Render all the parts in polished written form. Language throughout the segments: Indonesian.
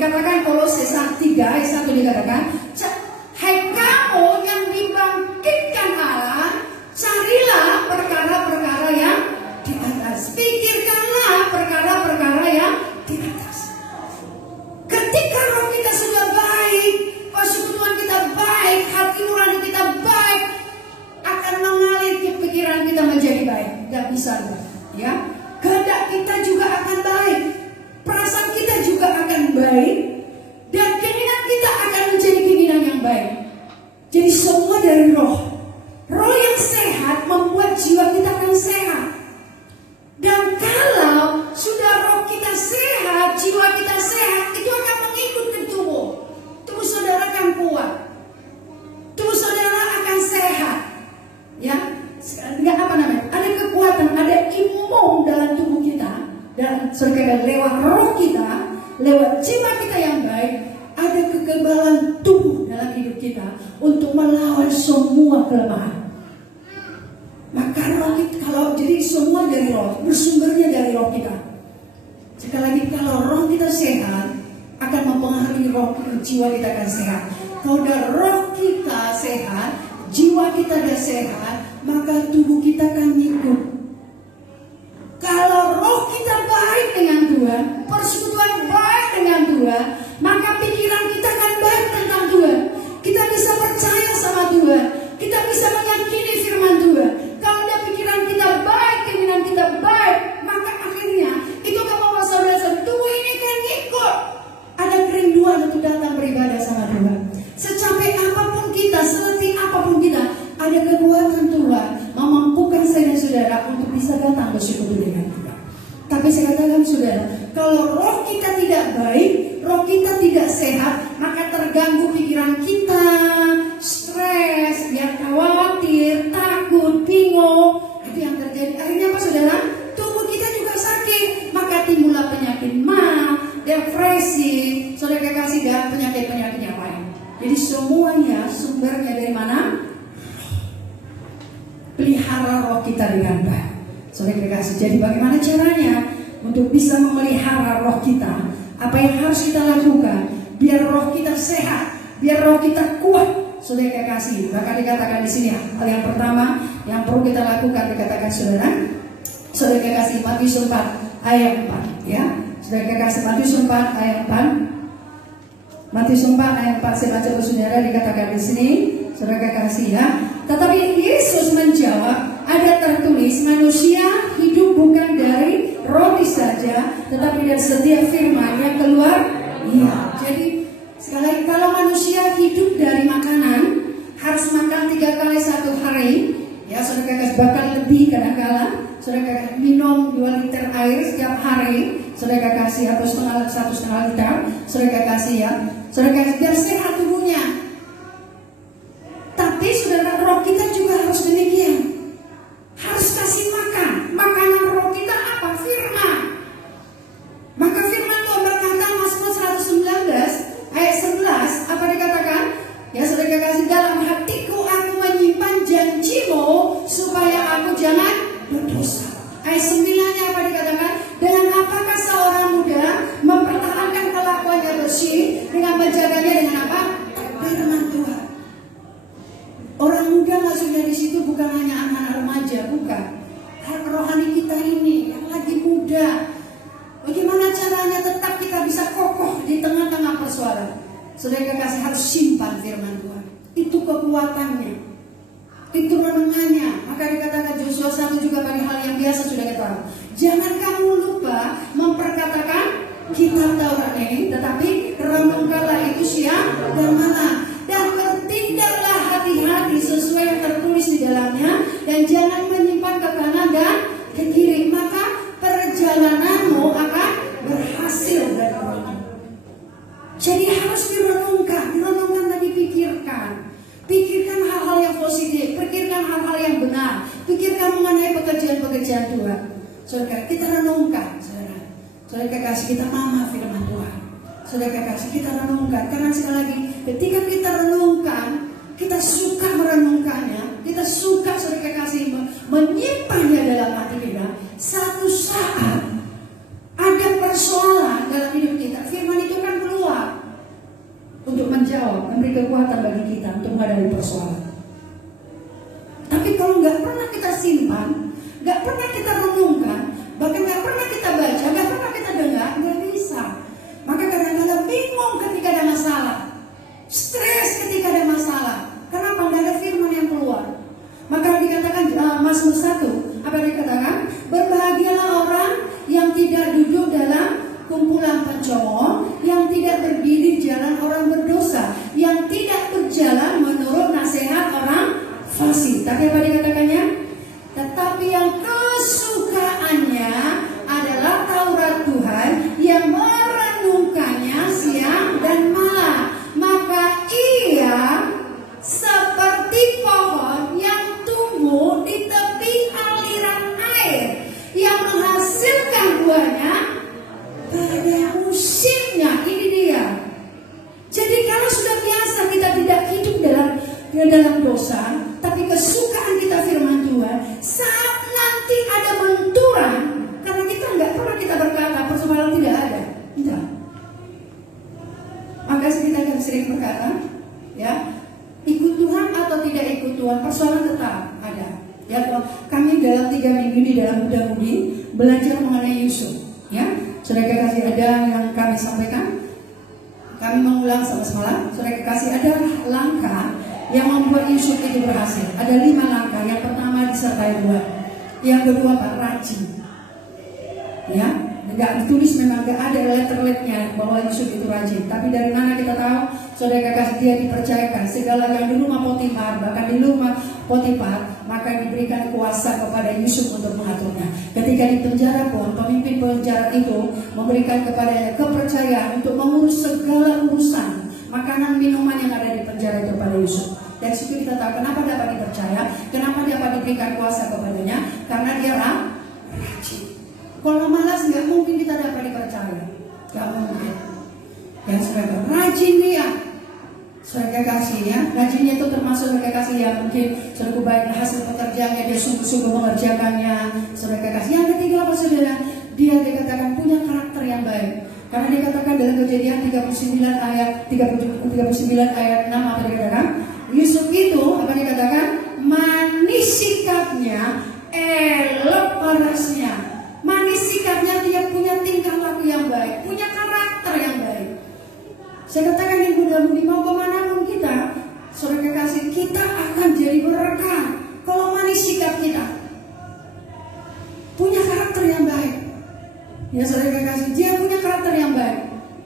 Dikatakan Kolose 3 ayat 1 dikatakan, hai kamu yang dibangkitkan Allah, carilah perkara-perkara yang di atas. Pikirkanlah perkara-perkara yang di atas. Ketika roh kita sudah baik, persekutuan kita baik, hati nurani kita baik, akan mengalir ke pikiran kita menjadi baik. Gak bisa, ya. Kehendak kita juga akan baik, perasaan kita juga akan baik, dan keinginan kita akan menjadi keinginan yang baik. Jadi semua dari roh. Roh yang sehat membuat jiwa kita akan sehat. Dan kalau sudah roh kita sehat, jiwa kita sehat, itu akan mengikut ke tubuh. Tubuh saudara akan kuat. Tubuh saudara akan sehat. Ya, nggak apa namanya? Ada kekuatan, ada imun dalam tubuh kita. Dan saudara, lewat roh kita, lewat jiwa kita yang baik, ada kekebalan tubuh dalam hidup kita untuk melawan semua kelemahan. Maka roh kita, kalau jadi semua dari roh, bersumbernya dari roh kita. Sekali lagi, kalau roh kita sehat, akan mempengaruhi roh kita, jiwa kita akan sehat. Kalau roh kita sehat, jiwa kita sudah sehat, maka tubuh kita akan ikut. Kalau roh kita baik dengan Tuhan, persekutuan baik dengan Tuhan, maka pikiran kita akan baik tentang Tuhan. Kita bisa percaya sama Tuhan, kita bisa meyakini firman Tuhan. Kalau ada pikiran kita baik, keinginan kita baik, maka akhirnya itu akan membawa saudara tubuh ini kan ikut. Ada kerinduan untuk datang beribadah sama Tuhan. Secapek apapun kita, seletih apapun kita, ada kekuatan Tuhan memampukan saya dan saudara untuk bisa datang bersekutu dengan Tuhan. Tapi saya katakan saudara, kalau roh kita tidak baik, roh kita tidak sehat, maka terganggu pikiran kita, stres, ya khawatir, takut, bingung. Itu yang terjadi. Akhirnya apa saudara? Tubuh kita juga sakit, maka timbullah penyakit mah, depresi, saudara kasih, dan penyakit-penyakit yang lain. Jadi semuanya sumbernya dari mana? Pelihara roh kita dengan baik. Saudara kasih. Jadi bagaimana caranya untuk bisa memelihara roh kita? Apa yang harus kita lakukan biar roh kita sehat, biar roh kita kuat? Saudara kasih. Bahkan dikatakan di sini hal yang pertama yang perlu kita lakukan, dikatakan saudara kasih Matius 4 ayat 4, ya. Saudara kasih Matius 4 ayat 4. Matius 4 ayat 4 saya baca untuk saudara, dikatakan di sini, saudara kasih, ya. Tetapi Yesus menjawab, ada tertulis, manusia hidup bukan dari roti saja, tetapi dari setiap firman yang keluar. Iya. Jadi sekali lagi, kalau manusia hidup dari makanan, harus makan 3 kali 1 hari, ya saudara kasih, bahkan lebih kadang-kala. Saudara minum 2 liter air setiap hari, saudara kasih, atau 1,5 liter, saudara kasih, ya. Saudara kasih, biar sehat tubuhnya. Tapi saudara, roh kita juga harus demikian. Harus kasih makan. Makanan roh kita apa? Firman. Maka firman Tuhan berkata, Mazmur 119 ayat 11, apa dikatakan? Ya saudara kasih, dalam hatiku aku menyimpan janjimu supaya aku jangan berdosa. Ayat 9-nya apa dikatakan? Dengan apakah seorang muda mempertahankan kelakuannya bersih, dengan menjaganya dengan apa? Firman Tuhan. Orang muda maksudnya di situ bukan hanya anak-anak remaja, bukan. Rohani kita ini yang lagi muda, bagaimana caranya tetap kita bisa kokoh di tengah-tengah persoalan? Saudara kasih, harus simpan firman Tuhan. Itu kekuatannya, itu renungannya. Maka dikatakan Yosua 1 juga pada hal yang biasa sudah kita tahu. Jangan kamu lupa memperkatakan kitab Taurat ini, tetapi renungkanlah itu siang dan malam, dan bertindaklah hati-hati sesuai yang tertulis di dalamnya, dan jangan menyimpan ke kanan dan ke kiri, maka perjalananmu akan berhasil dan beruntung. Jadi harus direnungkan dan dipikirkan. Pikirkan hal-hal yang positif, pikirkan hal-hal yang benar, pikirkan mengenai pekerjaan-pekerjaan Tuhan. Saudara, kita renungkan, saudara kasih, kita mama firman Tuhan. Saudara kasih, kita renungkan. Karena sekali lagi, ketika kita renungkan, kita suka merenungkannya, kita suka saudara kasih menyimpannya dalam hati kita. Satu saat ada persoalan dalam hidup kita, firman itu kan keluar. nggak pernah kita simpan, nggak pernah kita renungkan, bahkan nggak pernah kita baca, nggak pernah kita dengar, nggak bisa. Maka kadang-kadang bingung ketika ada masalah, stres ketika ada masalah. Kenapa? Nggak ada firman yang keluar. Maka dikatakan Mazmur 1, apa dikatakan? Berbahagialah orang yang tidak duduk dalam kumpulan pencongong, yang tidak berdiri di jalan orang berdosa, yang tidak berjalan menurut nasihat orang fasik. Tapi apa dikatakannya? Tetapi yang kesukaannya adalah Taurat Tuhan, yang merenungkannya siang dan malam. Maka ia seperti pohon yang tumbuh di tepi aliran air, yang menghasilkan buahnya pada musimnya. Ini dia. Jadi kalau sudah biasa kita tidak hidup dalam dosa, tapi kesukaan kita firman Tuhan, saat nanti ada benturan, karena kita nggak pernah kita berkata persoalan tidak ada, tidak. Maka kita akan sering berkata, ya, ikut Tuhan atau tidak ikut Tuhan, persoalan tetap ada. Ya, kami dalam 3 minggu di dalam muda-mudi belajar mengenai Yusuf. Ya, saudara kekasih, ada yang kami sampaikan, kami mengulang sama-sama. Saudara kekasih, ada langkah yang membuat Yusuf itu berhasil. Ada 5 langkah. Yang pertama disertai 2. Yang kedua rajin. Ya, nggak ditulis, memang nggak ada letter-letternya bahwa Yusuf itu rajin. Tapi dari mana kita tahu? Saudara kekasih, dia dipercayakan segala yang di rumah Potifar, bahkan di rumah Potifar, maka diberikan kuasa kepada Yusuf untuk mengaturnya. Ketika di penjara pun, pemimpin penjara itu memberikan kepadanya kepercayaan untuk mengurus segala urusan makanan minuman yang ada di penjara itu pada Yusuf. Dan situ kita tahu kenapa dapat dipercaya, kenapa dapat diberikan kuasa kepadanya, karena dia rajin. Kalau malas nggak mungkin kita dapat dipercaya, nggak mungkin. Yang saudara rajin dia, saudara kasih ya, rajinnya itu termasuk saudara kasih yang mungkin saudara baik hasil pekerjaannya, dia sungguh-sungguh mengerjakannya, saudara kasih. Yang ketiga apa saudara? Dia dikatakan punya karakter yang baik. Karena dikatakan dalam Kejadian 39 ayat 6 apa dikatakan? Yusuf itu apa dikatakan? Manis sikapnya, elok parasnya. Manis sikapnya, dia punya tingkah laku yang baik, punya karakter yang baik. Saya katakan yang mudah-mudi mau kemana pun kita, saudara kekasih, kita akan jadi berkah kalau manis sikap kita, punya karakter yang baik. Ya saudara kekasih, dia punya karakter yang baik.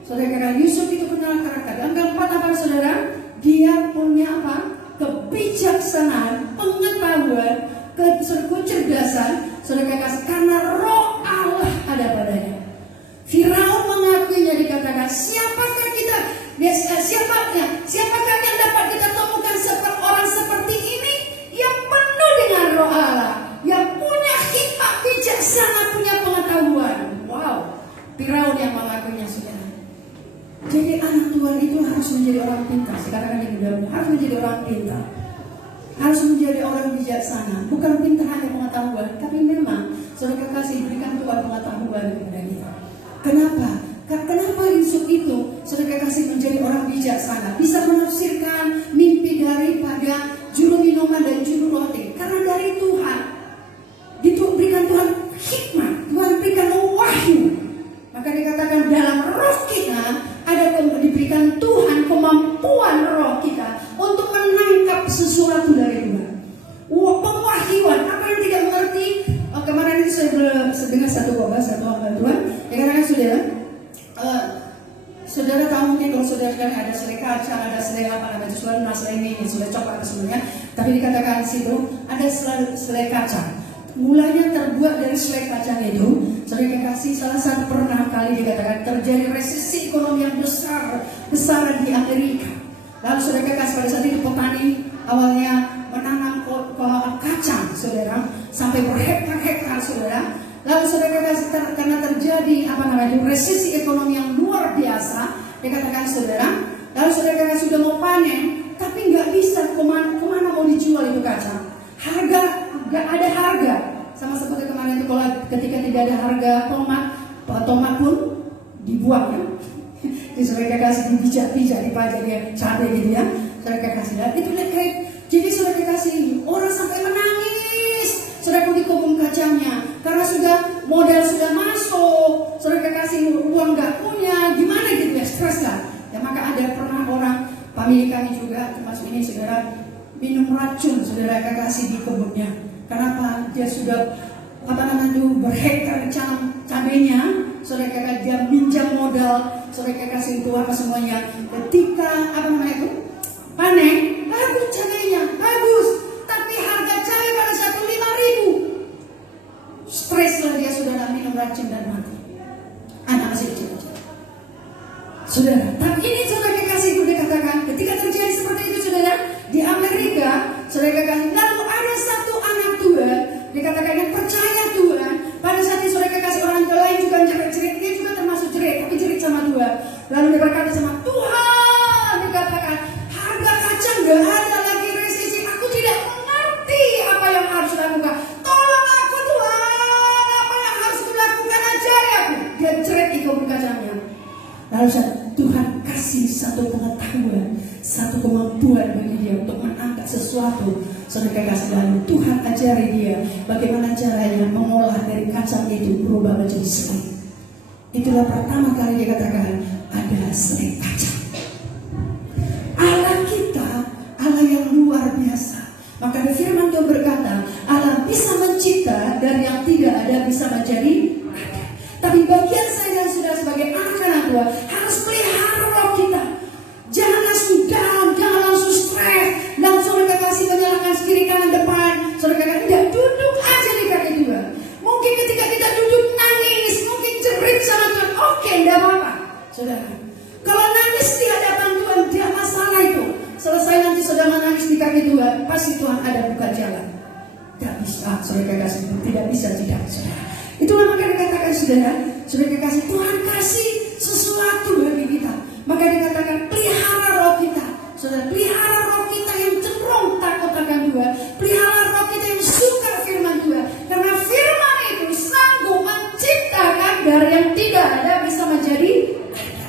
Saudara kekasih, Yusuf itu punya karakter. Yang keempat apa saudara? Dia punya apa? Kebijaksanaan, pengetahuan, kecerdasan. Saudara kekasih, karena roh Allah ada padanya. Firaun mengakuinya, dikatakan, siapakah kita? Siapakah yang dapat kita temukan orang seperti ini yang penuh dengan roh Allah, yang punya hikmat bijaksana, punya pengetahuan. Wow, Firaun yang mengakuinya saudara. Jadi anak Tuhan itu harus menjadi orang pintar. Sekarang kan di dalam harus menjadi orang pintar, harus menjadi orang bijaksana. Bukan pintar hanya pengetahuan, tapi memang saudara kekasih berikan Tuhan pengetahuan kepada kita. Kenapa? Kenapa Yusuf itu saudara kekasih menjadi orang bijaksana, bisa menafsirkan mimpi daripada juru minuman dan juru roti? Karena dari Tuhan diberikan Tuhan hikmat, Tuhan berikan wahyu. Maka dikatakan dalam roh kita ada diberikan Tuhan kemampuan roh kita untuk menangkap sesuatu dari Tuhan. Pengwahyuan, apa yang tidak mengerti. Kemarin itu saya dengar satu Tuhan, ya kan saudara. Saudara tahu mungkin kalau saudara kan ada selai kacang, ada selai apa namanya, selai nasi ini, selai coklat sebenarnya. Tapi dikatakan di situ ada selai kacang. Mulanya terbuat dari selai kacang itu, saudara kekasih, salah satu pernah kali dikatakan terjadi resesi ekonomi yang besaran di Amerika. Lalu saudara kekasih, pada saat itu petani awalnya menanam kacang, saudara, sampai berhektar-hektar, saudara. Lalu saudara kekasih, karena terjadi resesi ekonomi yang luar biasa, dikatakan saudara. Lalu saudara kekasih sudah mau panen, tapi nggak bisa kemana mau dijual itu kacang. Harga nggak ada harga, sama seperti kemarin itu kalau ketika tidak ada harga tomat pun dibuang ya. Jadi saudara kekasih dipijak dipajak dia cabai gitu ya. Saudara kekasih itu kayak jadi saudara kekasih orang sampai menangis saudara kekasih di kebunnya. Kenapa? Dia sudah berhektar cabenya, saudara kekasih dia minjam modal, saudara kekasih itu apa semuanya. Ketika panen, bagus cabenya, bagus, tapi harga cabai pada satu 5.000. Stres lah dia, saudara, minum racun dan mati. Anak masih kecil. Saudara, tapi ini saudara kekasih itu dikatakan ketika terjadi seperti itu, saudara, di Amerika, saudara kekasih, lalu ada satu anak Tuhan dikatakan yang percaya Tuhan. Pada saat itu saudara kekasih, orang tua lain juga jerit, dia juga termasuk jerit, tapi jerit sama Tuhan. Lalu dia berkata sama Tuhan, dikatakan harga kacang gak ada lagi resesi, aku tidak mengerti apa yang harus dilakukan. Tolong aku Tuhan, apa yang harus dilakukan, ajari aku. Dia jerit di kebun kacangnya. Lalu Tuhan kasih satu pengetahuan, satu kemampuan bagi dia untuk mengangkat sesuatu. Saudara kasih, lalu Tuhan ajari dia bagaimana caranya mengolah dari kacang itu berubah menjadi selai. Itulah pertama kali dia katakan ada selai kacang. Allah kita, Allah yang luar biasa. Maka firman Tuhan berkata, Allah bisa mencipta dari yang tidak ada bisa menjadi ada. Tapi bagian saya dan saudara sebagai anak-anak Tuhan harus pelihara roh kita. Jangan langsung down, jangan langsung stres, langsung kasih menyalahkan kiri kanan depan. Saudara katakan tidak, duduk aja di kaki Tuhan. Mungkin ketika kita duduk nangis, mungkin jerit sama Tuhan, oke, tidak apa-apa. Saudara, kalau nangis di hadapan Tuhan, tidak masalah itu. Selesai nanti saudara menangis di kaki Tuhan, pasti Tuhan ada buka jalan. Tidak bisa, saudara kasih, tidak bisa, tidak, saudara. Itulah maka dikatakan saudara kasih, Tuhan kasih sesuatu bagi kita. Maka dikatakan pelihara roh kita. Saudara, pelihara roh kita yang cenderung takut akan Tuhan. Pelihara roh kita yang suka firman Tuhan. Karena firman itu sanggup menciptakan dari yang tidak ada bisa menjadi ada.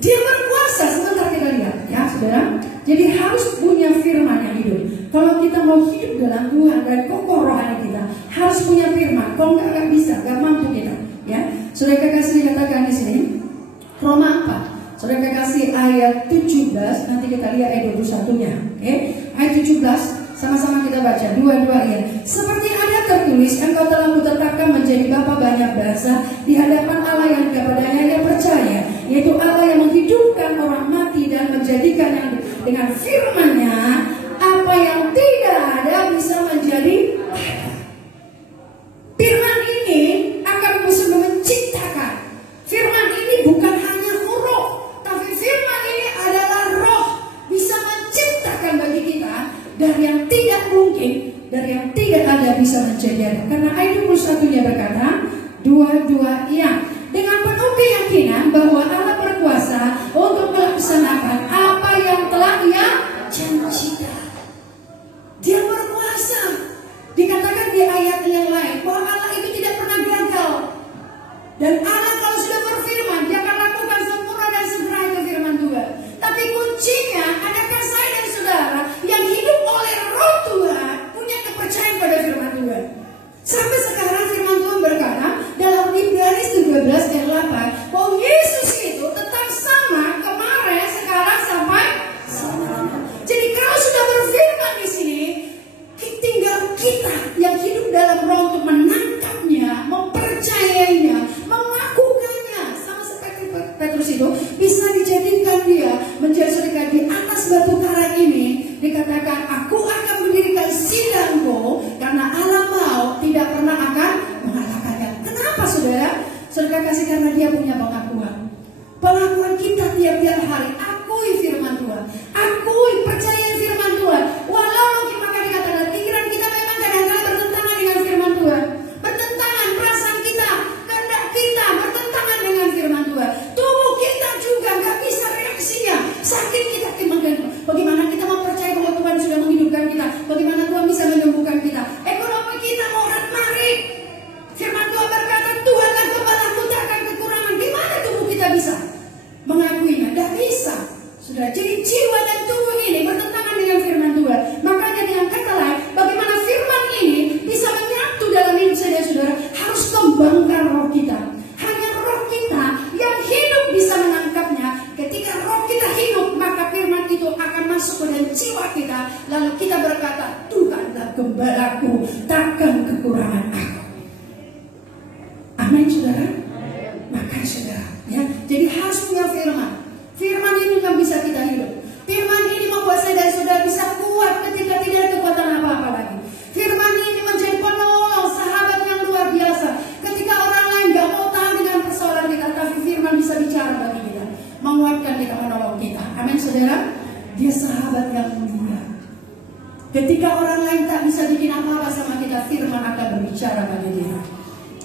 Dia berkuasa, sebentar kita lihat ya saudara. Jadi harus punya firman yang hidup. Kalau kita mau hidup dalam Tuhan dan kokoh rohani kita, harus punya firman. Kalau nggak bisa, nggak mampu kita. Ya, saudara kekasih dikatakan di sini, Roma 4. Saudara kekasih ayat 17. Nanti kita lihat ayat 21-nya. Oke, ayat 17 sama-sama kita baca dua-duanya. Seperti ada tertulis, engkau telah kutetapkan menjadi bapa banyak bangsa di hadapan Allah yang kepadanya ia percaya, yaitu Allah yang menghidupkan orang mati dan menjadikan yang dengan firman-Nya apa yang tidak ada bisa menjadi ada. Firman ini akan bisa menciptakan. Firman ini bukan hanya huruf, tapi firman ini adalah roh, bisa menciptakan bagi kita dari yang tidak mungkin, dari yang tidak ada bisa menjadi ada. Karena ayat 21-nya berkata, dua-dua yang dengan penuh keyakinan bahwa Allah berkuasa untuk melaksanakan apa yang telah Ia janjikan. Dia berkuasa. Dikatakan di ayat yang lain bahwa Allah itu tidak pernah gagal. Dan Allah kalau sudah berfirman, Dia akan lakukan sempurna dan segera itu firman Tuhan. Tapi kuncinya, adakah saya dan saudara yang hidup oleh roh Tuhan punya kepercayaan pada firman Tuhan. Sampai sekarang firman Tuhan berkata dalam Ibrani 13 ayat 8 bahwa Yesus itu tetap sama kemarin, sekarang, sampai selama-lamanya. Jadi kalau sudah berfirman di sini, tinggal kita yang hidup dalam roh untuk menangkapnya, mempercayainya, mengakukannya. Sama seperti Petrus itu bisa dijadikan dia menjadi sedekat di atas batu karang ini. Dikatakan aku akan mendirikan sidangku karena Allah mau tidak pernah akan mengalahkannya. Kenapa saudara? Saudara kasih karena dia punya pengakuan. Pengakuan kita tiap-tiap hari, akui firman Tuhan, akui percaya firman Tuhan. Walau mungkin maka dikatakan pikiran kita memang kadang-kadang gembalaku takkan kekurangan aku. Amin saudara. Makanya saudara, ya, jadi harus punya firman. Firman ini yang bisa kita hidup. Firman ini membuat saya dan saudara bisa kuat ketika tidak ada kekuatan apa-apa lagi. Firman ini menjadi penolong, sahabat yang luar biasa. Ketika orang lain gak mau tahan dengan persoalan kita, tapi firman bisa bicara bagi kita, menguatkan kita, menolong kita. Amin saudara. Dia sahabat yang mulia. Ketika orang lain tak bisa bikin apa-apa sama kita, firman akan berbicara bagi dia.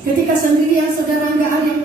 Ketika sendirian saudara gak ada yang